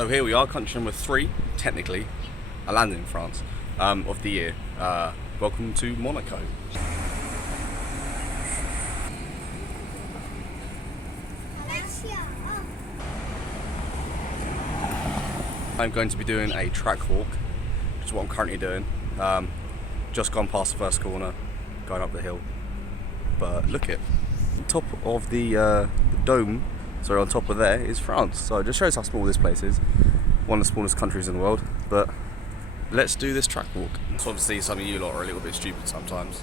So here we are, country number 3, technically, I landed in France, of the year. Welcome to Monaco. I'm going to be doing a track walk, which is what I'm currently doing. Just gone past the first corner, going up the hill. But look at the top of the dome. Sorry, on top of there is France. So it just shows how small this place is. One of the smallest countries in the world. But let's do this track walk. So obviously some of you lot are a little bit stupid sometimes.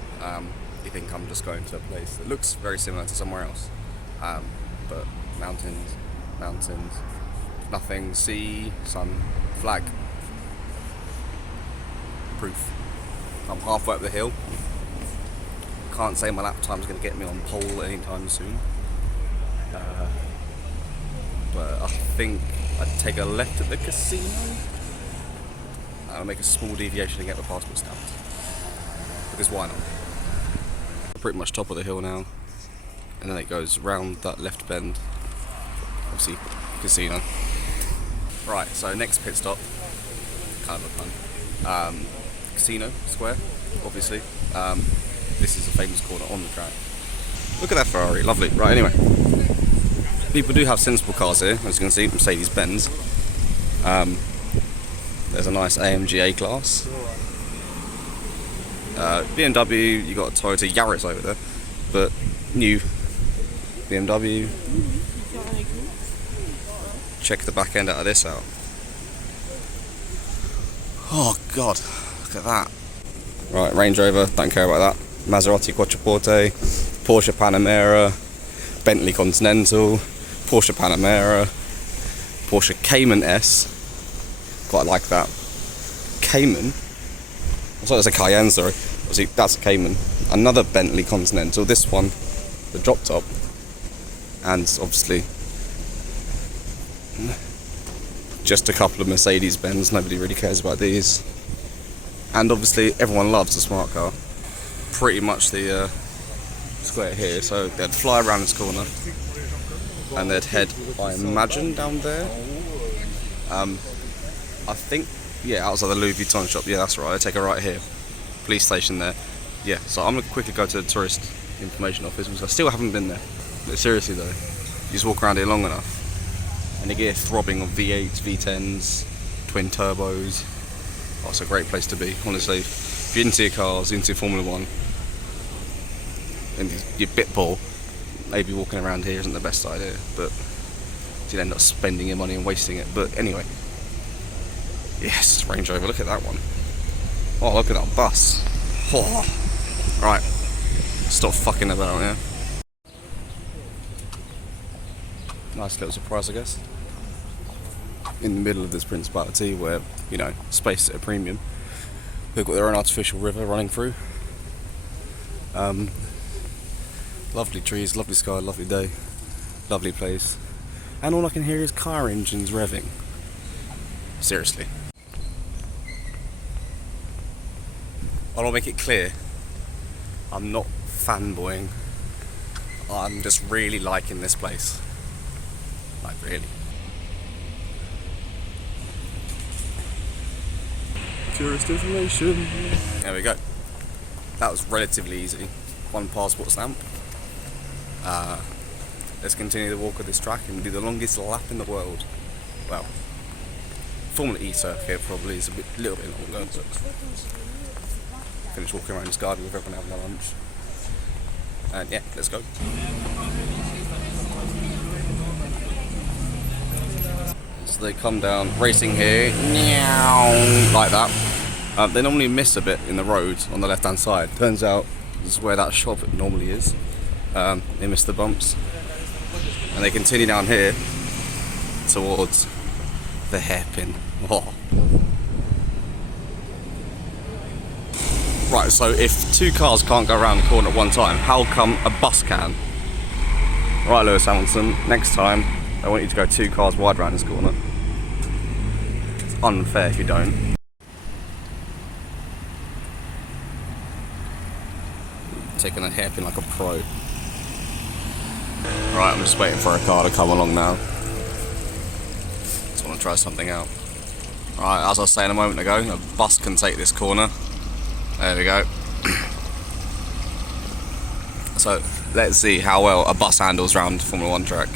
You think I'm just going to a place that looks very similar to somewhere else. But mountains, nothing, sea, sun, flag. Proof. I'm halfway up the hill. Can't say my lap time's going to get me on pole anytime soon. But I think I'd take a left at the casino. I'll make a small deviation and get my passport stamped. Because why not? Pretty much top of the hill now. And then it goes round that left bend. Obviously, casino. Right, so next pit stop. Kind of a fun. Casino Square, obviously. This is a famous corner on the track. Look at that Ferrari, lovely. Right, anyway. People do have sensible cars here, as you can see, Mercedes-Benz. There's a nice AMG A-Class. BMW, you got a Toyota Yaris over there, but new BMW. Check the back end out of this out. Oh God, look at that. Right, Range Rover, don't care about that. Maserati Quattroporte, Porsche Panamera, Bentley Continental, Porsche Panamera, Porsche Cayman S. Quite like that. Cayman? I thought it was a Cayenne, sorry. See, that's a Cayman. Another Bentley Continental. This one, the drop top. And obviously, just a couple of Mercedes-Benz. Nobody really cares about these. And obviously, everyone loves a smart car. Pretty much the square here. So they'd fly around this corner. And they'd head, I imagine, down there. I think, yeah, outside the Louis Vuitton shop. Yeah, that's right. I take a right here. Police station there. Yeah, so I'm going to quickly go to the tourist information office because I still haven't been there. But seriously though, you just walk around here long enough and you get throbbing of V8s, V10s, twin turbos. Oh, it's a great place to be, honestly. If you're into your cars, into Formula 1, and you're a bit poor, maybe walking around here isn't the best idea, but you'd end up spending your money and wasting it. But anyway, yes, Range Rover, look at that one. Oh, look at that bus. Oh. Right, stop fucking about, yeah. Nice little surprise, I guess. In the middle of this principality where, you know, space at a premium. They've got their own artificial river running through. Lovely trees, lovely sky, lovely day, lovely place. And all I can hear is car engines revving. Seriously. I'll make it clear, I'm not fanboying. I'm just really liking this place. Like, really. Tourist information. There we go. That was relatively easy. One passport stamp. Let's continue the walk of this track and do the longest lap in the world. Well, Formula E circuit probably is a little bit longer, but finish walking around this garden with everyone having their lunch. And yeah, let's go. So they come down, racing here, like that. They normally miss a bit in the road on the left hand side. Turns out this is where that shop normally is. They miss the bumps. And they continue down here towards the hairpin. Oh. Right, so if two cars can't go around the corner at one time, how come a bus can? Right, Lewis Hamilton, next time I want you to go 2 cars wide around this corner. It's unfair if you don't. Taking a hairpin like a pro. Right, I'm just waiting for a car to come along now. Just want to want to try something out. Right, as I was saying a moment ago, a bus can take this corner. There we go. So let's see how well a bus handles around Formula 1 track.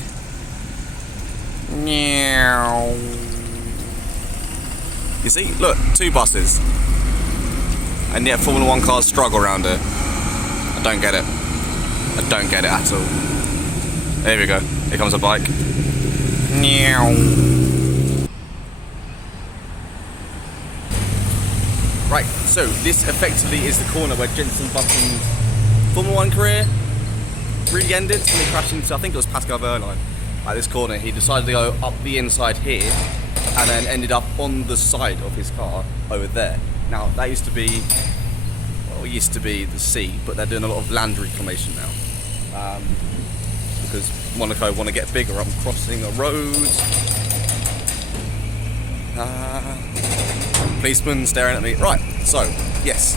You see, look, 2 buses. And yet Formula 1 cars struggle around it. I don't get it. I don't get it at all. There we go. Here comes a bike. Right, so this effectively is the corner where Jenson Button's Formula 1 career really ended when he crashed into, I think it was Pascal Wehrlein. At this corner, he decided to go up the inside here and then ended up on the side of his car over there. Now, that used to be, well, it used to be the sea, but they're doing a lot of land reclamation now. Because Monaco want to get bigger. I'm crossing a road. Policeman staring at me. Right, so, yes.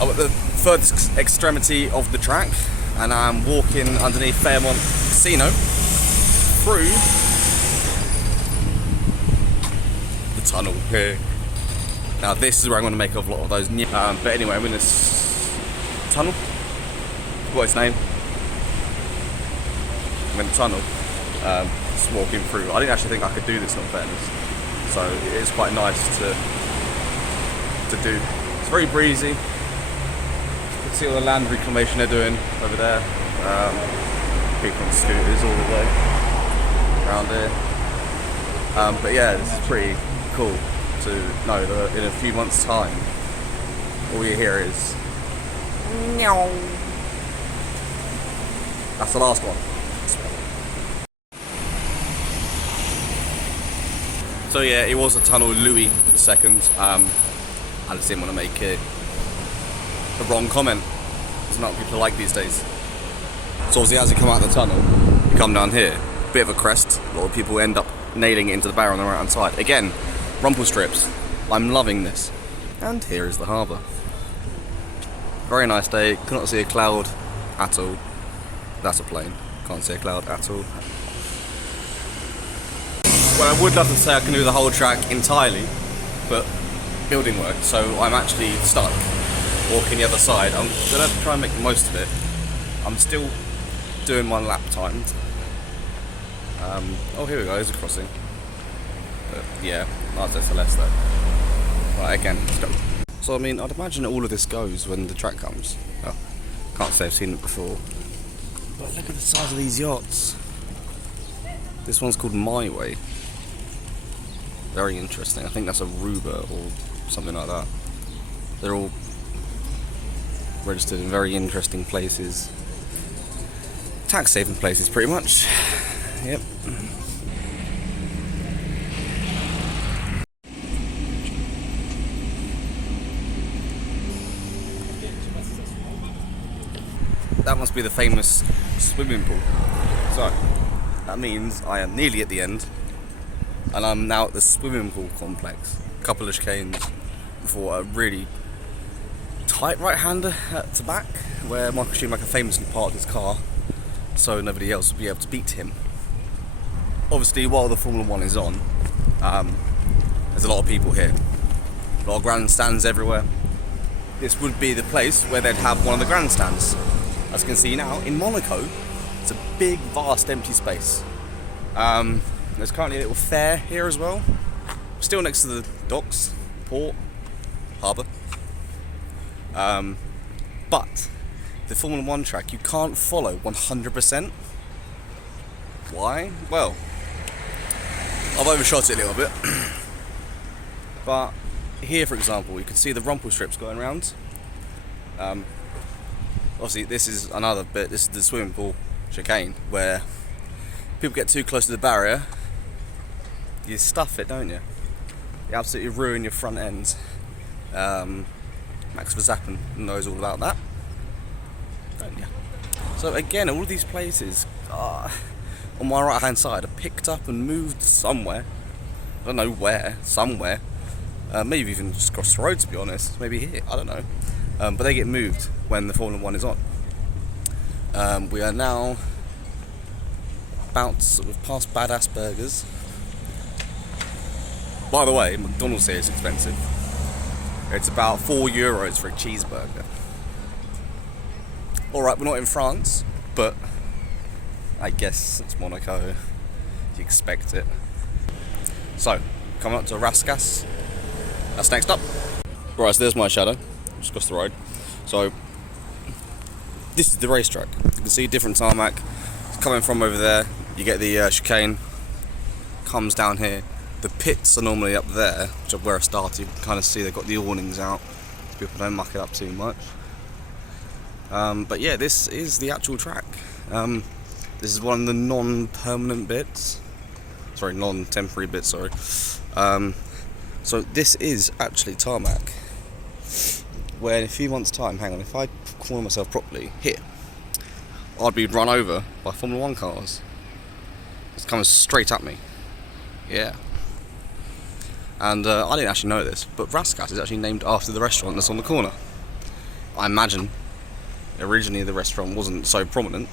I'm at the furthest extremity of the track, and I'm walking underneath Fairmont Casino through the tunnel here. Now this is where I'm going to make a lot of those new, but anyway, I'm in this tunnel. What's its name? I'm in the tunnel, just walking through. I didn't actually think I could do this, in fairness, so it is quite nice to do. It's very breezy. You can see all the land reclamation they're doing over there. People on scooters all the way around here. But yeah, this is pretty cool to know that in a few months' time, all you hear is meow. That's the last one. So yeah, it was a tunnel Louis II. I just didn't want to make a wrong comment. It's not what people like these days. So obviously as you come out of the tunnel, you come down here, bit of a crest, a lot of people end up nailing it into the barrier on the right hand side. Again, rumple strips. I'm loving this. And here is the harbour. Very nice day, could not see a cloud at all. That's a plane, can't see a cloud at all. Well, I would love to say I can do the whole track entirely, but building work, so I'm actually stuck walking the other side. I'm gonna try and make the most of it. I'm still doing my lap times. Oh, here we go, there's a crossing. But yeah, Arte Celeste though. Right, again, let's go. So I mean, I'd imagine all of this goes when the track comes. Oh, can't say I've seen it before. But look at the size of these yachts. This one's called My Way. Very interesting. I think that's a Ruber or something like that. They're all registered in very interesting places. Tax saving places, pretty much. Yep. That must be the famous swimming pool. So, that means I am nearly at the end, and I'm now at the swimming pool complex. A couple of chicanes before a really tight right-hander at the back, where Michael Schumacher famously parked his car so nobody else would be able to beat him. Obviously, while the Formula 1 is on, there's a lot of people here. A lot of grandstands everywhere. This would be the place where they'd have one of the grandstands. As you can see now, in Monaco, it's a big, vast, empty space. There's currently a little fair here as well. Still next to the docks, port, harbour. But the Formula 1 track, you can't follow 100%. Why? Well, I've overshot it a little bit. But here, for example, you can see the rumple strips going around. Obviously, this is another bit. This is the swimming pool chicane, where people get too close to the barrier. You stuff it, don't you? You absolutely ruin your front end. Max Verstappen knows all about that, don't you? So again, all of these places on my right hand side are picked up and moved somewhere. I don't know where, somewhere. Maybe even just across the road, to be honest. Maybe here, I don't know. But they get moved when the Formula 1 is on. We are now about sort of past Badass Burgers. By the way, McDonald's here is expensive. It's about €4 for a cheeseburger. Alright, we're not in France, but I guess it's Monaco. You expect it. So, coming up to Raskas. That's next up. Right, so there's my shadow. Just across the road. So, this is the racetrack. You can see different tarmac. It's coming from over there. You get the chicane. Comes down here. The pits are normally up there, which is where I started. You can kind of see they've got the awnings out, so people don't muck it up too much. But yeah, this is the actual track. This is one of the non-permanent bits. Sorry, non-temporary bits, sorry. So this is actually tarmac. Where in a few months' time, hang on, if I corner myself properly, here, I'd be run over by Formula 1 cars. It's coming straight at me. Yeah. And I didn't actually know this, but Raskas is actually named after the restaurant that's on the corner. I imagine originally the restaurant wasn't so prominent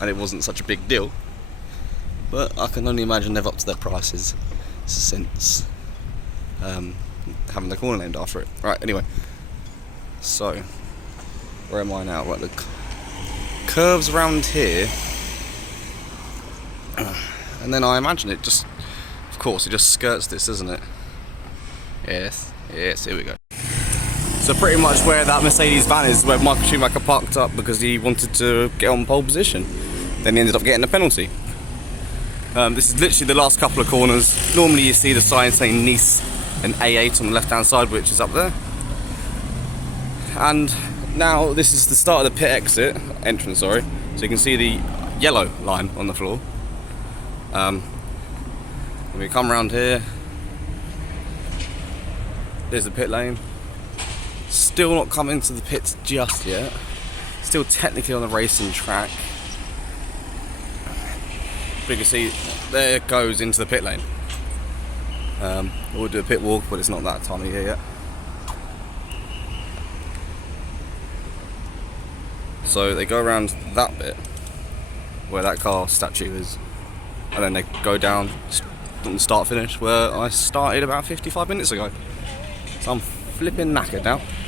and it wasn't such a big deal, but I can only imagine they've upped their prices since having the corner named after it. Right, anyway, so where am I now? Right, the curves around here, and then I imagine it just, of course, it just skirts this, doesn't it? Yes, here we go. So pretty much where that Mercedes van is, where Michael Schumacher parked up because he wanted to get on pole position. Then he ended up getting a penalty. This is literally the last couple of corners. Normally you see the sign saying Nice and A8 on the left hand side, which is up there. And now this is the start of the pit entrance, sorry. So you can see the yellow line on the floor. When we come around here, there's the pit lane. Still not coming to the pits just yet. Still technically on the racing track. But you can see, there it goes into the pit lane. We'll do a pit walk, but it's not that time of year yet. So they go around that bit, where that car statue is. And then they go down, start finish, where I started about 55 minutes ago. So I'm flipping knackered now.